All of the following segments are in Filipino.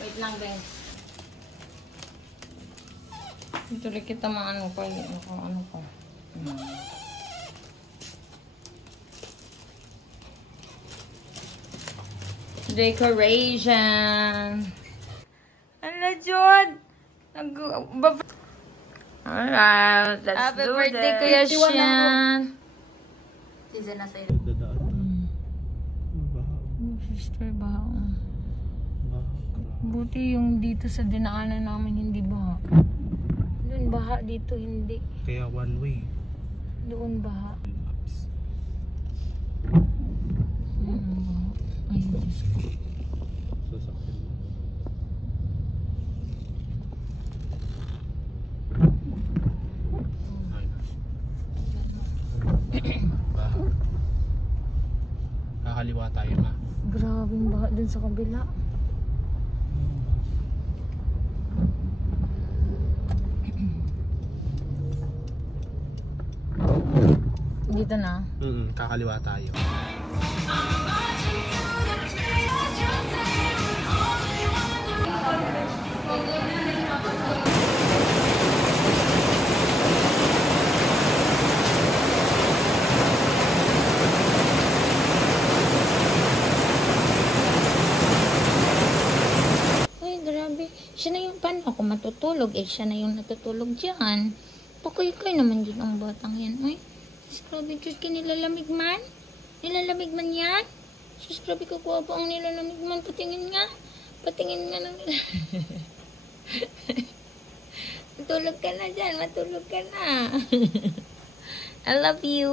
Wait lang, guys. Tuloy kita maano pa. Ano pa. Decoration. Ano, Jod? Alright, let's Happy do birthday, Kuya Sian. Season na sa'yo. Sister, baha. Buti yung dito sa dinaanan namin hindi baha. Doon baha, dito hindi. Kaya one way. Doon baha. Ay, Diyos ko. Sasakyan mo. Baha. Kakaliwa tayo ma. Grabing baha dun sa kabila. Dito na? Kakaliwa tayo. Ay, grabe. Siya na yung, paano ako matutulog? Eh, siya na yung natutulog dyan. Pakay-kay naman dyan ang batang yan. Ay, grabe, Diyos ka, nilalamig man? Nilalamig man yan? Sus, grabe ka po ang nilalamig man. Patingin nga. Patingin nga ng... Matulog ka na dyan. Matulog ka na. I love you.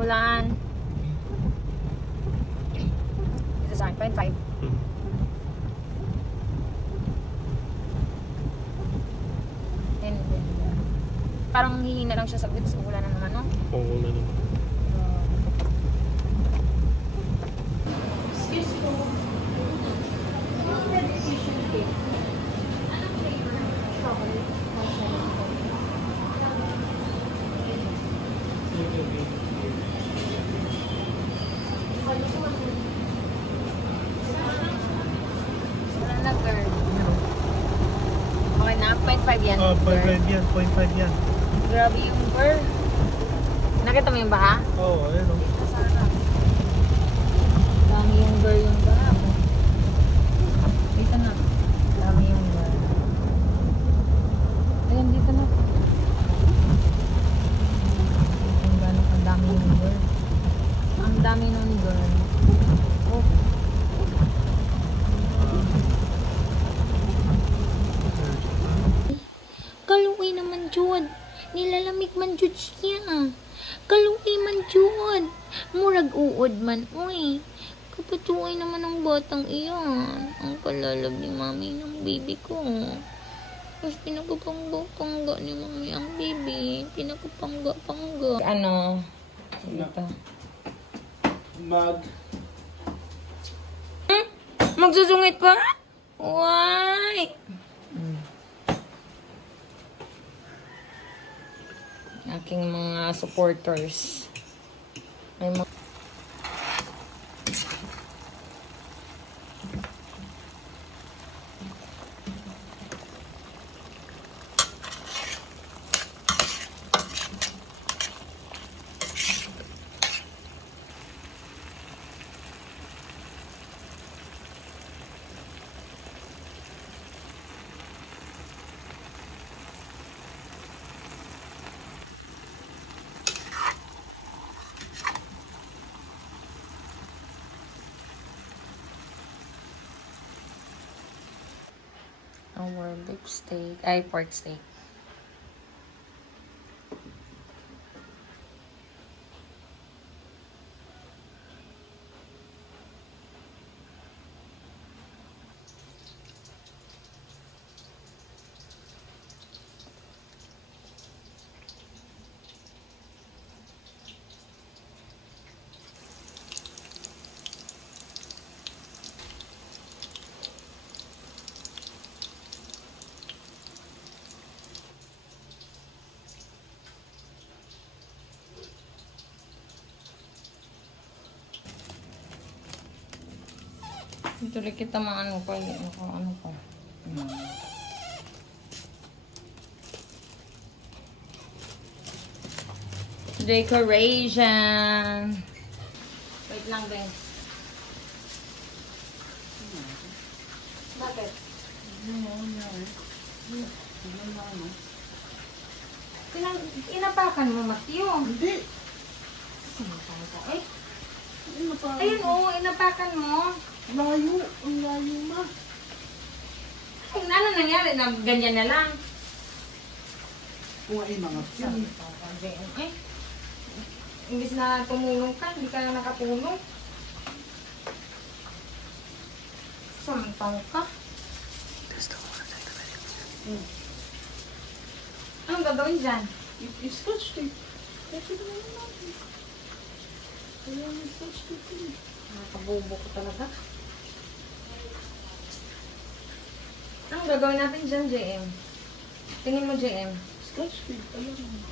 Ulan. Ito sa akin, 0.5. Parang hihina lang siya sa bits. Ulan na naman, no? Oo, ulan naman. Excuse me. Anong medication cake? Anong flavor? Chocolate. Okay na, 0.5 yan. Oh, 0.5 yan, 0.5 yan. Grabe yung burr. Nakita mo yung baha? Oo, ayun o. Dami yung burr yung baha. Dito na. Dami yung burr. Ayan, dito na. Ang gano'n kadami yung burr. Ang dami nun burr. Oh. Kaluwi naman, Jud. Nilalamig man, Jud siya. Kaluwi man, Jud. Murag uod man. Uy, kapatuloy naman ang batang iyan. Ang kalalab ni mami ng baby ko. Tapos pinakapangga-pangga ni mami ang baby. Pinakapangga-pangga. Ano? Ito. Magsusungit pa? Why? Aking mga supporters. May mga our beef steak, ay pork steak. Tuloy kita maano ko. Ano ko. Decoration. Wait lang, Ben. Bakit? Inapakan mo, Matthew. Hindi. Ay. Ayun, oo, inapakan mo. Layo. Ang layo ma. Ay, ano nangyari? Na ganyan na lang. Kung ay mga yan. Ay. Imbis na tumulong ka, hindi ka na nakatulong. Sampang ka. Anong gagawin dyan? I-scotch tape. Kasi naman natin. Kaya i-scotch tape. Nakakabobo ko talaga. Anong gagawin natin dyan, JM? Tingin mo, JM. Scotch tape. Alam mo.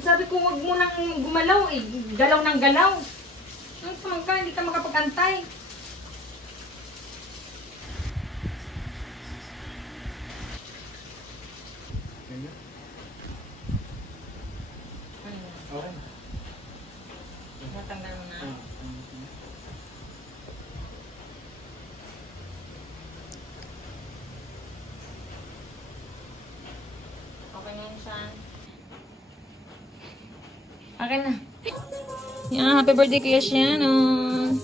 Sabi ko, wag mo nang gumalaw eh. Galaw ng galaw. Ang samang ka, hindi ka makapag-antay. Okay. Natanggal mo na. Okay na yun siya. Okay na. Yeah, happy birthday Kuya Shannon.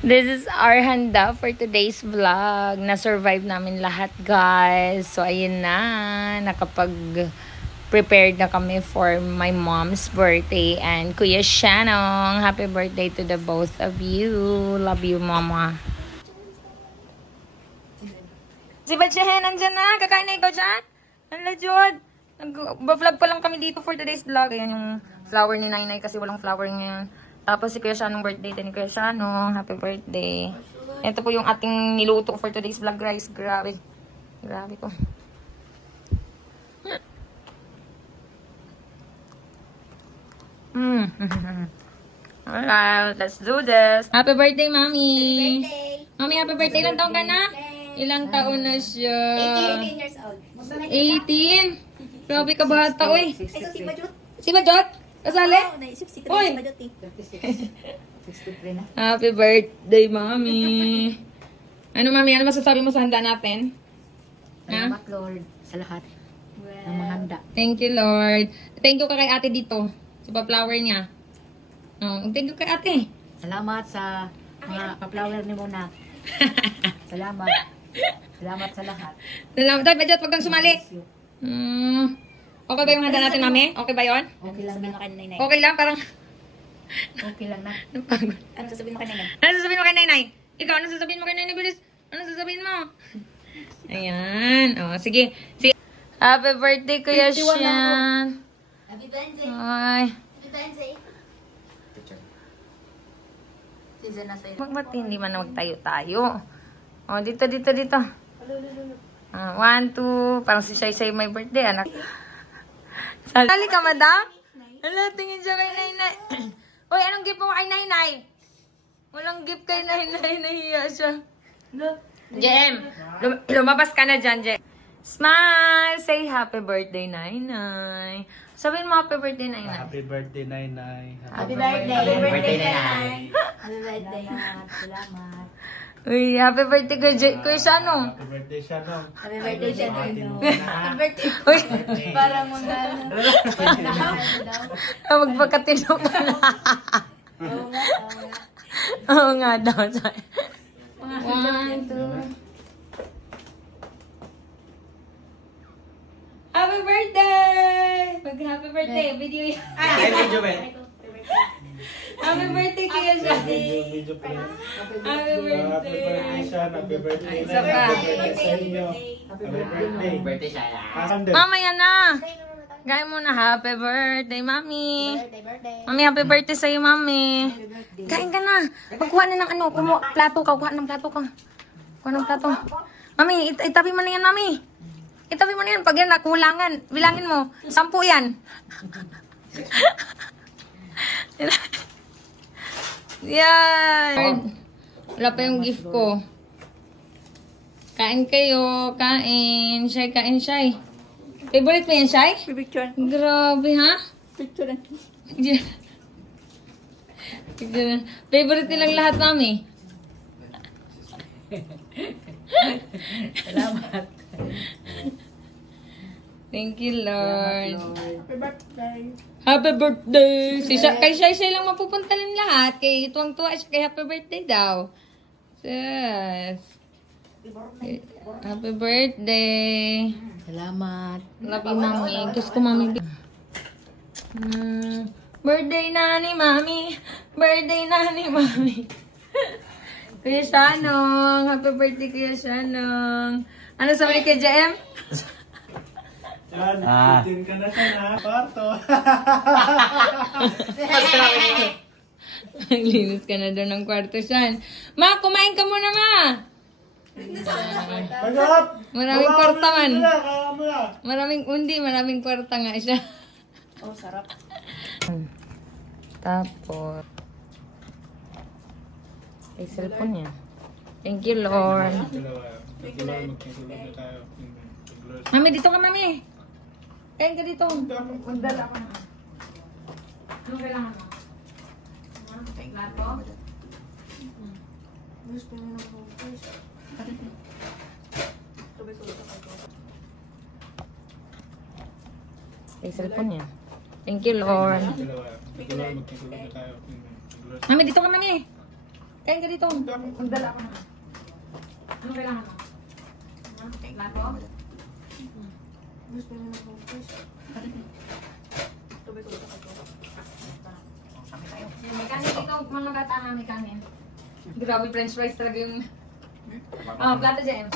This is our handa for today's vlog. Na-survive namin lahat, guys. So, ayun na. Nakapag-prepared na kami for my mom's birthday. And Kuya Shannon, happy birthday to the both of you. Love you, Mama. Si Batyahen, nandyan na. Kakain na ikaw dyan. Hala, Jod. Nag-vlog pa lang kami dito for today's vlog. Ayan yung flower ni Nainay kasi walang flower ngayon. Tapos si Kuya Shanong birthday din ni Kuya Shanong. Happy birthday. Ito po yung ating niluto for today's vlog, guys. Grabe. Grabe ko. Alright, let's do this. Happy birthday, Mami. Happy birthday. Mami, happy birthday. Ilang taon ka na? Ilang taon na siya? 18 years old. 18? Grabe ka bata, uy. Ay, so si Bajut. Si Bajot? Kasali? Oo, naisip si Uy. Bajut eh. 63 na. Happy birthday, Mami. Ano, Mami? Ano masasabi mo sa handa natin? Salamat, Lord, sa lahat ng mga handa. Thank you, Lord. Thank you ka kay ate dito. Sa pa-flower niya. Oh, thank you kay ate. Salamat sa mga ka-flower ni Mona. Salamat. Salamat sa lahat. Salamat. Dahil, Bajot, wag kang sumali. Okay ba yung handa natin, Mami? Okay ba yon? Okay lang na. Okay lang, parang... Okay lang na. Napagod. Ano sasabihin mo kanina? Ano sasabihin mo kay Nainay? Ikaw, ano sasabihin mo kay Nainay, bilis? Ano sasabihin mo? Ayan. O, sige. Happy birthday, Kuya Sian. Happy birthday. Ay. Happy birthday. Season na sa'yo. Ba't hindi man magtayo-tayo? O, dito. 1, 2. Parang si Sai may birthday, anak. Sali ka, madam? Hala, tingin siya kay Nainay. Uy, anong gift mo kay Nainay? Walang gift kay Nainay. Nahiya siya. Jem, lumabas ka na dyan, Jem. Smile! Say happy birthday, Nainay. Sabihin mo happy birthday, Nainay. Happy birthday, Nainay. Happy birthday. Happy birthday, Nanay. Happy birthday. Salamat. Uy, happy birthday Kuya Shanong. Happy birthday, Shanong. Happy birthday, Shanong. Happy birthday. Uy, Parang mga magpakatino ka na. Oo nga daw. 1, 2. Happy birthday! Mag-happy birthday. Video yan. Video ba? Happy birthday, Kuya Shan. Video please. Happy Happy birthday, birthday. Sean. Happy birthday, Isa pa. Happy birthday sa inyo. Happy birthday. Birthday siya. Asan din? Mamaya na. Gaya mo na. Happy birthday, Mami. birthday. Mami, happy birthday sa'yo, Mami. Kain ka na. Magkuha na ng ano. Plato ka. Kuha ng plato ka. Kuha ng plato. Mami, itabi mo na yan, Mami. Itabi mo na yan. Pag yan nakulangan, bilangin mo. 10 yan. Yan! Wala pa yung gift ko. Kain kayo. Kain. Shy, kain, Shy. Favorite mo yan, Shy? Picture. Grabe, ha? Picture. Favorite nilang lahat, Mami. Salamat. Thank you, Lord. Happy birthday. Happy birthday! Kay Shy lang mapupuntahan lahat. Kay tuwang-tuwa siya kay happy birthday daw. Yes. Happy birthday. Salamat. Love you, Mami. Gusto ko, Mami. Birthday na ni Mami. Birthday na ni Mami. Kuya Shanong. Happy birthday, Kuya Shanong. Ano sabi ni Kuya JM? Yan, itin ka na siya na, parto. Linis ka na daw ng kwarto, Shan. Ma, kumain ka muna, Ma. Magap! Maraming kwarta man. Kaya mo na. Maraming kwarta nga siya. Oh, sarap. Tapos, ay cellphone niya. Thank you, Lord. Dalawa. Magkatulog na tayo. Mami, dito ka, Mami. Kain ka dito. Magdala ka na. Anong kailangan mo? Plato? Gusto mo na focus. Ay cellphone niya. Thank you, Lord. Dalawa. Magkatulog na tayo. Mami, dito ka, Mami. Kain ka dito. Magdala ka na. Anong kailangan mo? Plato? Gusto mo na focus. May kanin dito, mga bata nga may kanin. Grabe, french fries talaga yung... plato dyan.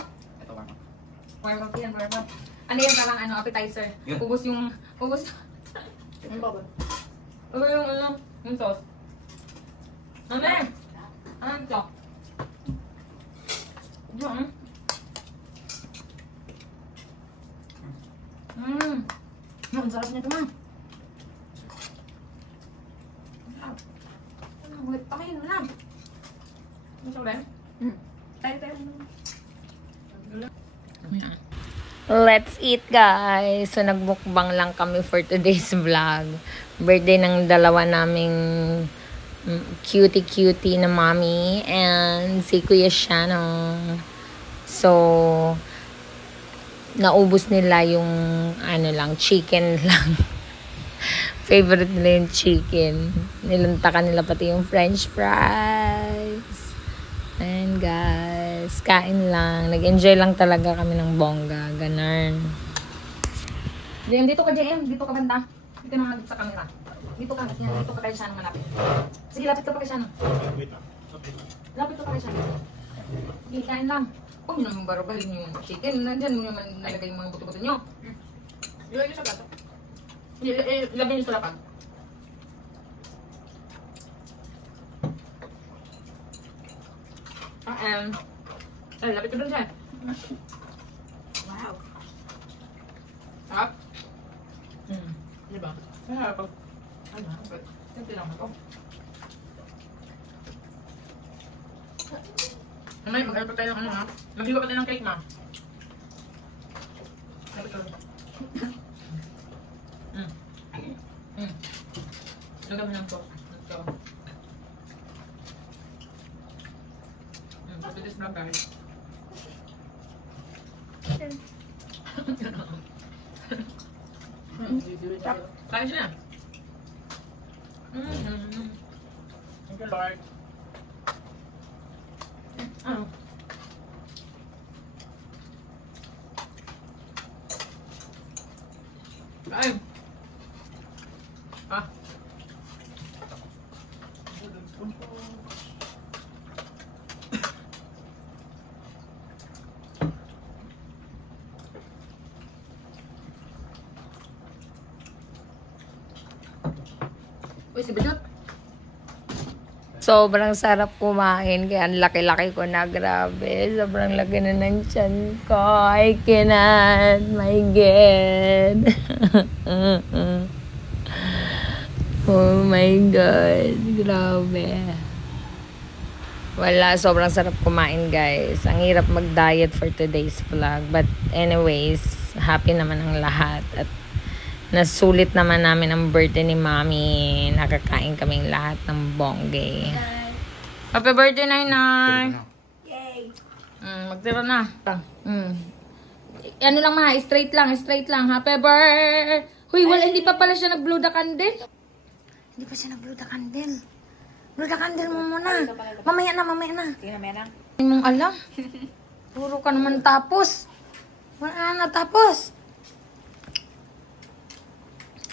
Warm up yan, warm up. Ano yan, parang appetizer. Ubus yung... Ubus yung sauce. Ano yan? Ano ito? Diyan. Ang sarap nito, Ma. Pakain mo lang. Ano siya ba? Tayo. Let's eat, guys. So, nagmukbang lang kami for today's vlog. Birthday ng dalawa naming cutie na mommy and si Kuya Shanong. So, naubos nila yung chicken lang. Favorite nila yung chicken. Nilantakan nila pati yung french fries. And guys, kain lang. Nag-enjoy lang talaga kami ng bongga. Ganun. JM, dito ka, JM. Dito ka banda. Dito na sa camera. Dito ka. Yan, dito ka kay Shannon malapit. Sige, lapit ka pa kay Shannon. Lapit ka pa kay Shannon. Sige, kain lang. Huwag nyo naman barugahin yung chicken. Nandyan mo naman nalagay yung mga buto-buto nyo. Ilagay nyo sa plato. Ilagay nyo sa lapag. Ay, lapit ko dun siya. Wow. Sarap? Diba? Sarap. Simple lang ito. Mamay, mag-alpa tayo ng ha? Maghiwa pa tayo ng cake, ma. Lapit ko. Lagyan mo ng sauce. Let's go. Pati this vlog, guys. Kain siya. Thank you, Lord. Ano? Kain. Uy, si Bidot. Sobrang sarap kumain. Kaya ang laki-laki ko na. Grabe. Sobrang laki na ng tiyan ko. I cannot. My God. Oh my God. Grabe. Wala, sobrang sarap kumain guys. Ang hirap mag-diet for today's vlog. But anyways, happy naman ang lahat. At nasulit naman namin ang birthday ni Mami. Nakakain kaming lahat ng bongge. Happy birthday, Nay! Yay! Magtira na. Ano lang ma, straight lang. Happy birthday! Huy, wala, hindi pa pala siya nag-blow the candle. Hindi pa siya nag-blow the candle. Blow the candle mo muna. Mamaya na. Sige na, Mena. Hindi mong alam. Puro ka naman tapos. Wala na tapos.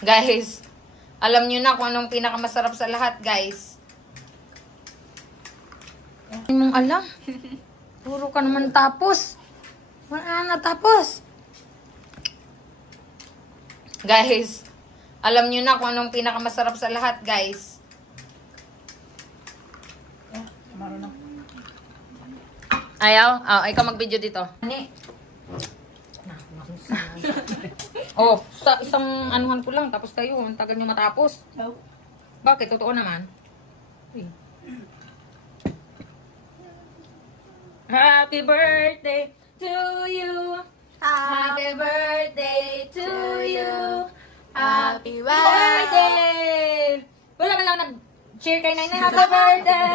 Guys, alam nyo na kung anong pinakamasarap sa lahat, guys. Hindi mong alam. Puro ka naman tapos. Wala na tapos. Guys, alam nyo na kung anong pinakamasarap sa lahat, guys. Marunong. Ayaw? Ikaw mag-video dito. Ani? Oh, sa isang anuhan ko lang, tapos kayo, ang tagal nyo matapos. No. Bakit? Totoo naman. Uy. Happy birthday to you. Happy birthday to you. Happy birthday. Wala ka lang nag-cheer kay Nay. Happy birthday.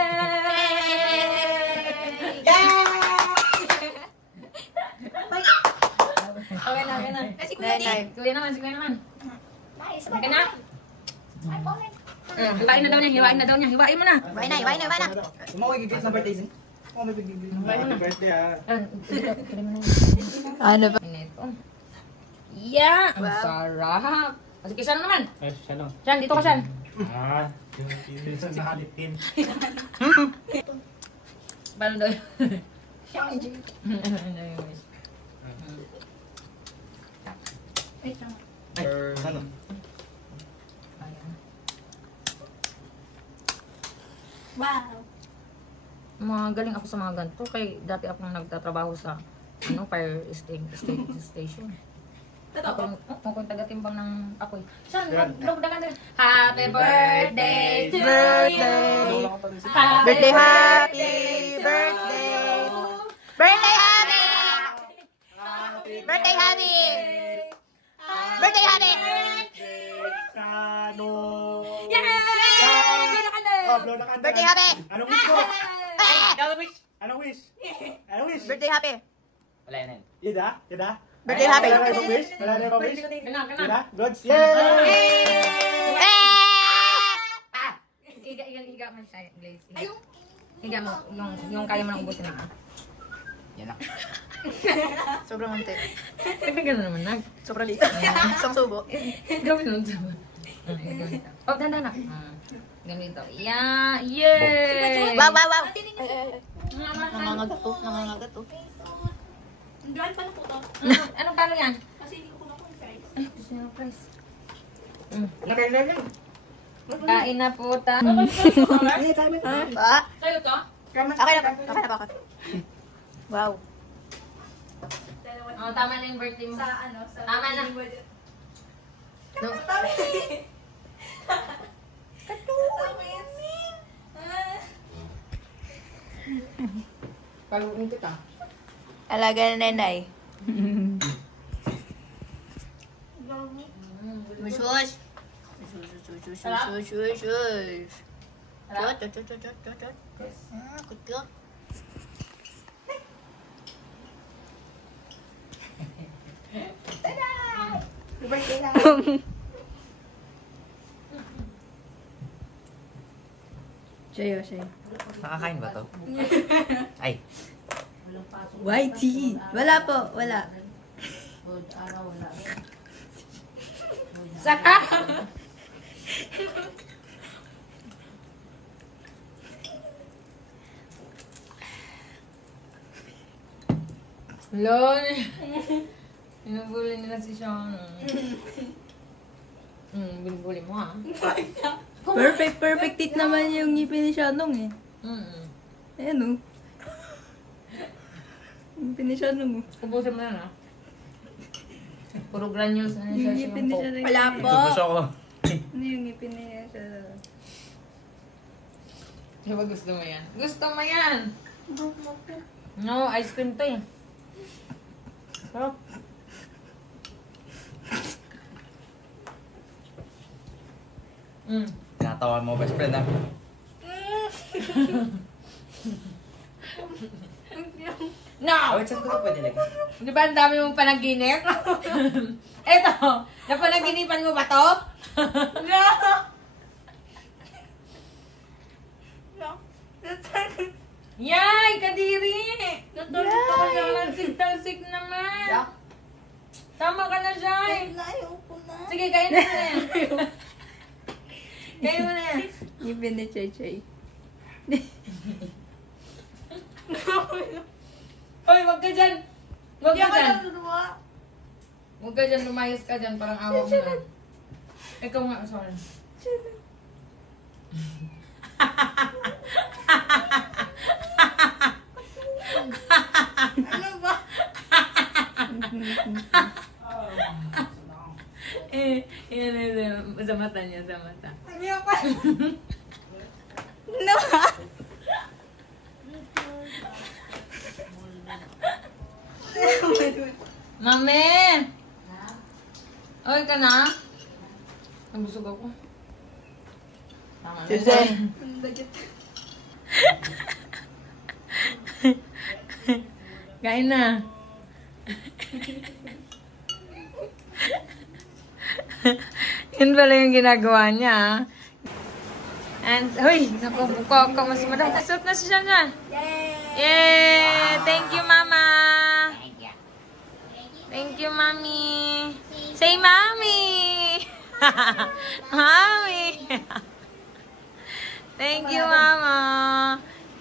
Okay na. Si Kuya naman. Okay na? Hiwain na daw niya. Hiwain mo na. Hiwain na. Umawag gigit na birthday sin. Oh, may bigigil. Happy birthday Ano ba? Yeah! Ang sarap! Sige, siya naman. Ay, siya lang. Siyan, dito ka siyan. Yung sa halipin. Paano daw yun? Ano? Wow! Magaling ako sa mga ganito. Kay dati akong nagtatrabaho sa fire station. Ako yung taga-timbang ng apoy. Saan? Happy birthday to you! Birthday happy! Birthday happy! Birthday happy! Birthday happy! Kano! Yay! Oh, blow na candle. Birthday happy! Anong wish mo? Anong wish? Birthday happy! Yada? Birthday happy! Wala na ibang wish? Kana. Yada? Gods? Yay! Higa man siya, Blaze. Higa mo, yung kaya mo nang ubusin na. Yan lang. Sobrang munti. Gano'n naman na. Sobrang liit. Isang subo. Gawin nun sa Oh, dandan na. Ganito. Yeah! Yay! Wow! Nangangagat to. Anong pano yan? Kasi hindi ko na fries. Ay, gusto niya ng fries. Kain na po ta. Ba? Sa'yo to? Okay na ba ako? Wow. Oh, tama na yung birthday mo. Tama na. Pag-uwi kita. Alaga na nanay. Shush! Sayo. Nakakain ba to? Ay. YT! Wala po, wala. Saka! Lol! Binubuli nila si Sean. Binubuli mo ha? Perfect tit naman yung ngipin ni Shanong eh. Ayan o. Ngipin ni Shanong o. Ubusin mo yan ha? Puro granules na siya Ngipin ni po. Shanong. Wala po. Gusto ko. Ano yung ngipin niya siya? Diba gusto mo yan? Gusto mo yan! No, ice cream to eh. Sarap. Tinatawan mo, best friend, ha? No! Wait, saan ko ito pwede lagay? Di ba ang dami mong panaginip? Eto, napanaginipan mo ba to? No! Yay! Kadiri! Natulog ka lang, talsik-talsik naman. Tama ka na, Shai. Ayoko na. Sige, kain mo na yan. Kain mo na yan. Ngipin ni Chay Chay. Hoy, wag ka dyan. Wag ka dyan. Huwag ka dyan, lumayas ka dyan. Parang awa mo na. Ikaw nga, sorry. Ano ba? Yan, sa mata niya, sa mata. Ayoko. No! Mami! Oy ka na? Nabusog ako. Tama na. Susan. Kain na. Yun pala yung ginagawa niya. Ah. And, huy, naku, buka ka mas madam. Kasot na siya na. Yay! Thank you, Mama. Thank you, Mommy. Say, Mommy. Mommy. Thank you, Mama.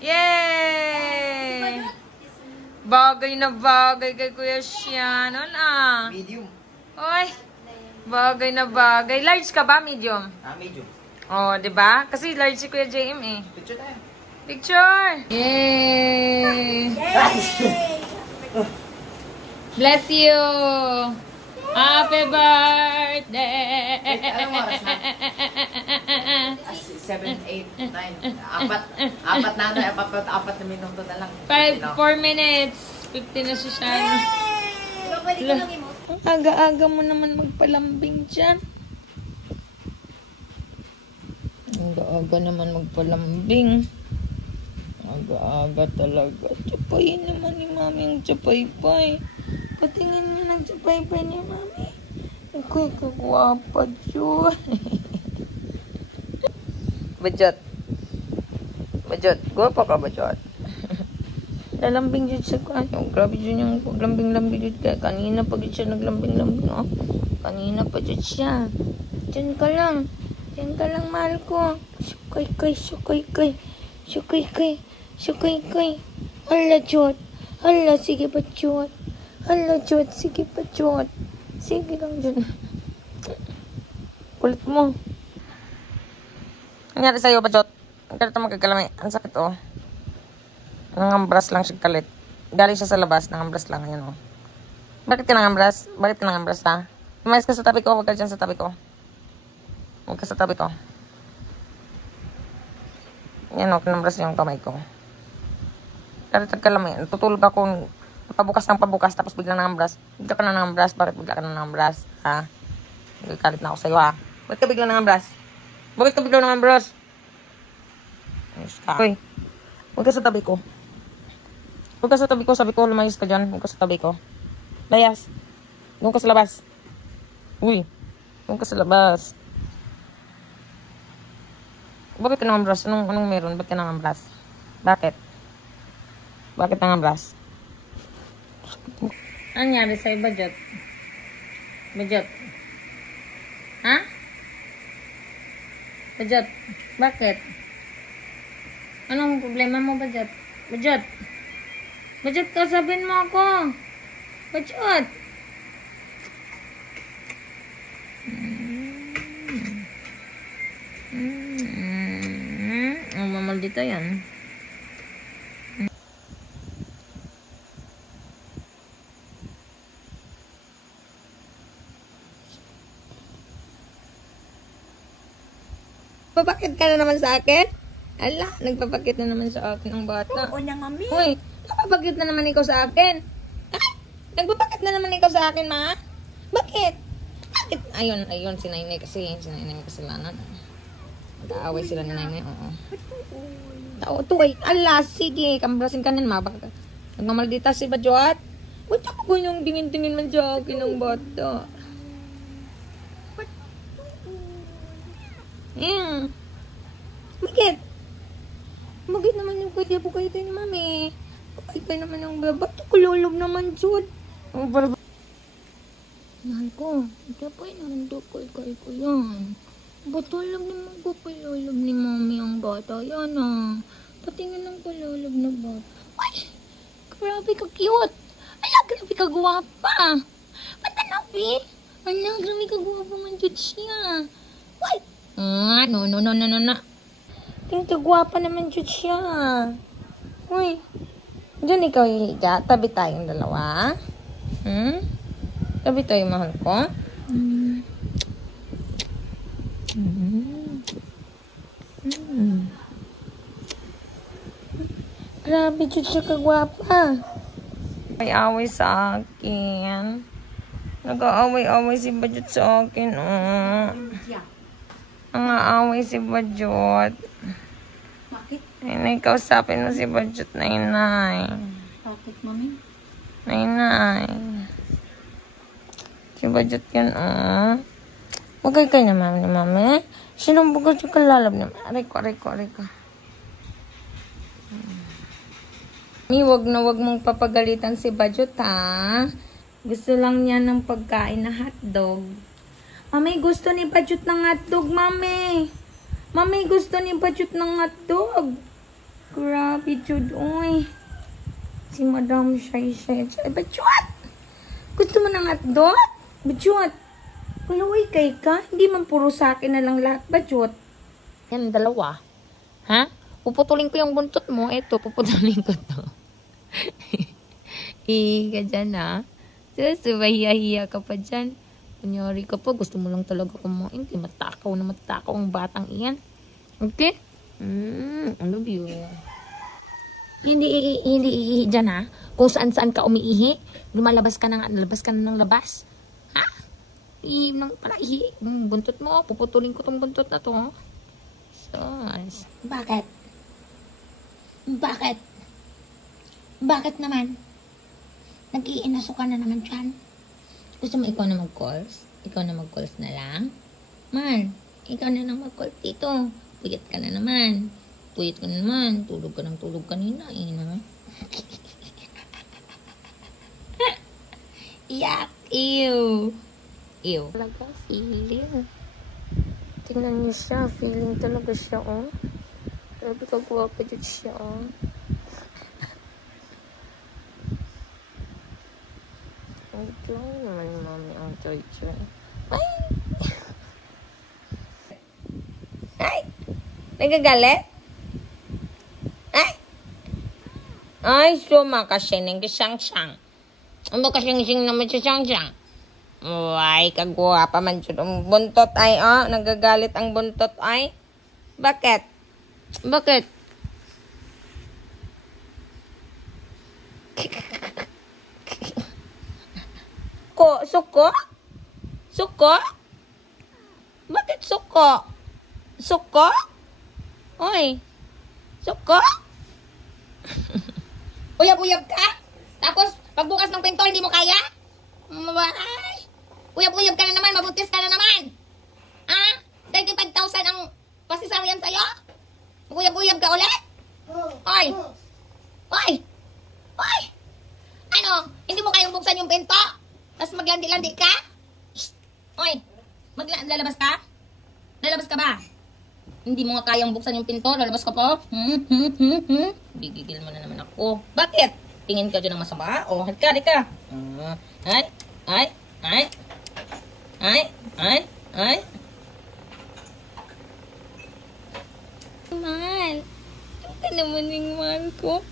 Yay! Bagay na bagay kay Kuya Sian. Ano na? Medium. Oy. Bagay na bagay. Large ka ba? Medium? Medium. Oh, 'di ba? Kasi large si Kuya JM eh. Picture tayo. Picture! Yay! Bless you! Happy birthday! Anong oras na? 7, 8, 9. Apat na ano, apat na minuto na lang. 4 minutes. 50 na si Shana. Ang aga-aga mo naman magpalambing dyan. Ang aga naman magpalambing. Aga-aga talaga. Tsapayin naman ni Mami ang tsapay-pay. Patingin niyo ng tsapay-pay ni Mami. Okay, kagwapa dyan. Bajot. Bajot. Gwapa ka, Bajot. Lalambing dyan siya. Ano, grabe dyan yung paglambing-lambing dyan. Kaya kanina pa dyan siya naglambing-lambing. Oh. Kanina pa dyan siya. Dyan ka lang. Dyan ka lang, mahal ko. Sukay-kay, sukay-kay. Sukay-kay, sukay-kay. Hala, Jot. Hala, sige pa, Jot. Hala, Jot. Sige pa, Jot. Sige lang dyan. Kulit mo. Nangyari sa'yo, Bajot? Ang galit na magkakalami. Ang sakit, oh. Nangambras lang siya kalit. Galing siya sa labas, nangambras lang. Ayan, oh. Bakit ka nangambras? Bakit ka nangambras, ha? Umayos ka sa tabi ko. Huwag ka dyan sa tabi ko. Huwag ka sa tabi ko. Yan, oh. Kinambras yung kamay ko. Galit nagkalami. Tutulog ako. Pabukas ng pabukas. Tapos biglang nangambras. Bigla ka na nangambras. Bakit bigla ka na nangambras? Ha? Nagkalit na ako sa'yo, ha? Bakit ka biglang nangambras? Bakit ka biglang nangambras? Ayos ka. Uy. Huwag ka sa tabi ko. Huwag ka sa tabi ko. Sabi ko, lumayos ka dyan. Huwag ka sa tabi ko. Layas. Doon ka sa labas. Uy. Doon ka sa labas. Bakit ka nangambras? Anong meron? Bakit ka nangambras? Bakit? Bakit nangambras? Ano nangyari sa'yo, Bajot? Bajot? Ha? Bajot? Bakit? Anong problema mo, Bajot? Bajot? Bajot, kasabin mo ako. Bajot? Ang mamaldita yan. Nagpapakit ka na naman sa akin? Ala, nagpapakit na naman sa akin ang bata. Oo niya, mami. Uy, nagpapakit na naman ikaw sa akin. Ay, nagpapakit na naman ikaw sa akin, ma. Bakit? Bakit? Ayun, si Nainay kasi. Si Nainay may kasalanan. Nag-aaway sila ni Nainay, oo. Tao to ay, ala, sige. Kambrasin ka na naman. Nagmamaldita si Bajuat. Ba't ako yung tingin-tingin man sa akin ng bata? Bakit? Bakit naman yung kaya po kayo tayo ni mami? Bakit kayo naman yung ba't ako lolob naman, Jud? Mahal ko, hindi po naman dukol kayo ko yan. Ba't tulog naman ko palolob ni mami ang bata? Yan patingin ng palolob na bata. Ay! Grabe ka cute! Ala, grabe ka guwapa! Patanabi! Ala, grabe ka guwapa man, Jud siya! Why? No. Tingin ka guwapa naman, Jud siya. Uy. Diyan ikaw hihiga. Tabi tayong dalawa. Tabi tayo, mahal ko. Grabe, Jud siya ka guwapa. May away sa akin. Nag-aaway-away si Bajot sa akin, Ang-aaway si Bajot. Bakit? Nainay, kausapin mo si Bajot, Nainay. Bakit, mami? Nainay. Si Bajot yan, Magay kayo na, mami. Sinong bugod yung kalalab naman? Aray ko. Wag mong papagalitan si Bajot, ha? Gusto lang niya ng pagkain na hotdog. Mami, gusto ni Bajot ng hotdog, mami. Mami, gusto ni Bajot ng hotdog. Grabe, Jud, uy. Si Madam Shay. Bajot! Gusto mo ng hotdog? Bajot! Kulaway kay ka? Hindi man puro sa akin na lang lahat, Bajot. Yan, dalawa. Ha? Puputulin ko yung buntot mo. Eto, puputulin ko to. Ka dyan, ha? Hiya ka pa dyan. Kunyari ka pa, gusto mo lang talaga kumain. Hindi matakaw ang batang iyan. Okay? I love you. Hindi iihi dyan, ha? Kung saan ka umiihi, nalabas ka na ng labas. Ha? Ihi nang pala ihi. Buntot mo, puputulin ko tong buntot na to. Sus. Bakit? Bakit naman? Nag-iinaso ka na naman dyan. Gusto mo ikaw na mag-calls? Ikaw na mag-calls na lang? Man, ikaw na lang mag-calls dito. Puyat ka na naman. Tulog ka ng tulog kanina, no? Yak! Ew! Talaga, feeling. Tingnan niyo siya. Feeling talaga siya, Grabe ka guwapa dyan siya, Ito naman yung mami ang choy-choy. Ay! Nagagalit? Ay, suma kasi nang kisang-sang. Ano kasing-sing naman si sang-sang? Ay, kagwapa man dyan. Ang buntot ay, nagagalit ang buntot ay. Bakit? Suko? Bakit suko? Oy, suko? Uyab-uyab ka? Tapos, pagbukas ng pinto, hindi mo kaya? Ay, uyab-uyab ka na naman, mabuntis ka na naman. 35,000 ang pasisaryan sa'yo? Uyab-uyab ka ulit? Oy! Ano? Hindi mo kayang buksan yung pinto? Tapos maglandi-landi ka? Shh. Oy! Lalabas ka? Lalabas ka ba? Hindi mo nga kayang buksan yung pinto? Lalabas ka pa? Gigigil mo na naman ako. Bakit? Tingin ka dyan ng masama? Halika. Ay. Mahal. Ito ka naman yung mahal ko.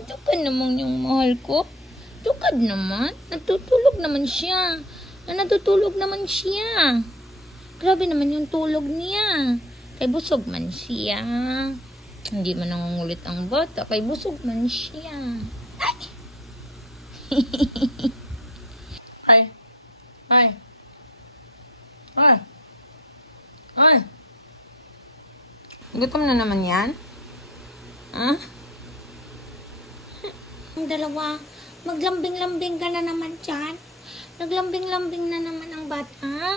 Ito ka naman yung mahal ko. Tukad naman. Natutulog naman siya. Grabe naman yung tulog niya. Kay busog man siya. Hindi man nangungulit ang bata. Kay busog man siya. Ay. Ay. Ay. Ay. Gutom na naman yan? Ah? Ang dalawa, maglambing-lambing ka na naman dyan. Naglambing-lambing na naman ang bata.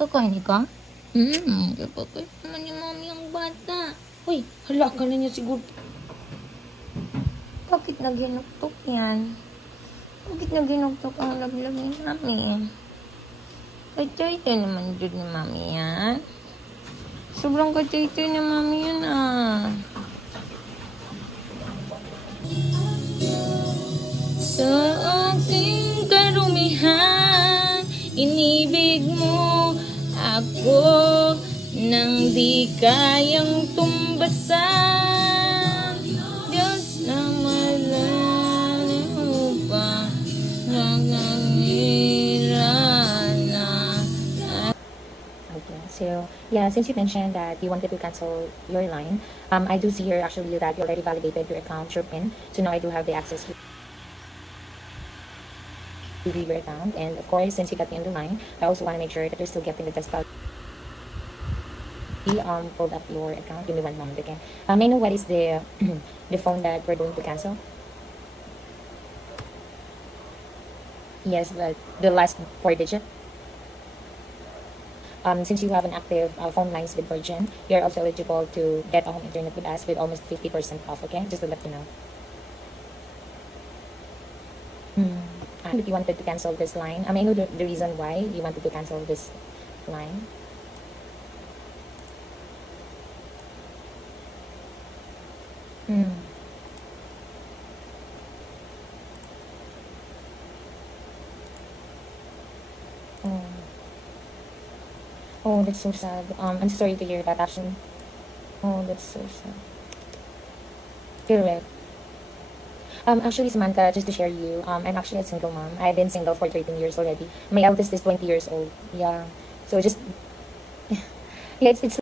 Kakain ka? Kapakain naman ni mami ang bata. Uy, hala ka na niya siguro. Bakit naginuktok yan? Bakit naginuktok ang laglag ni mami? Kachay-chay naman dyan ni mami yan. Sobrang kachay-chay na mami yan ah. Sa aking karumihan, inibig mo ako nang di kayang tumbasan. Diyos na malalim mo pa, nangangira. Okay, so yeah, since you mentioned that you wanted to cancel your line, I do see here actually that you already validated your account, your PIN, so now I do have the access to view your account. And of course, since you got me on the line, I also want to make sure that you're still getting the test out. Pulled up your account. Give me 1 moment, okay? May I know what is the the phone that we're going to cancel? Yes, the last 4 digit. Since you have an active phone lines with Virgin, you're also eligible to get home internet with us with almost 50% off, okay? Just to let you know. If you wanted to cancel this line, I know the reason why you wanted to cancel this line. Oh, that's so sad. I'm sorry to hear that, actually. Oh, that's so sad. Correct. Actually, Samantha, just to share you, I'm actually a single mom. I've been single for 13 years already. My eldest is 20 years old. Yeah. So just, yeah, it's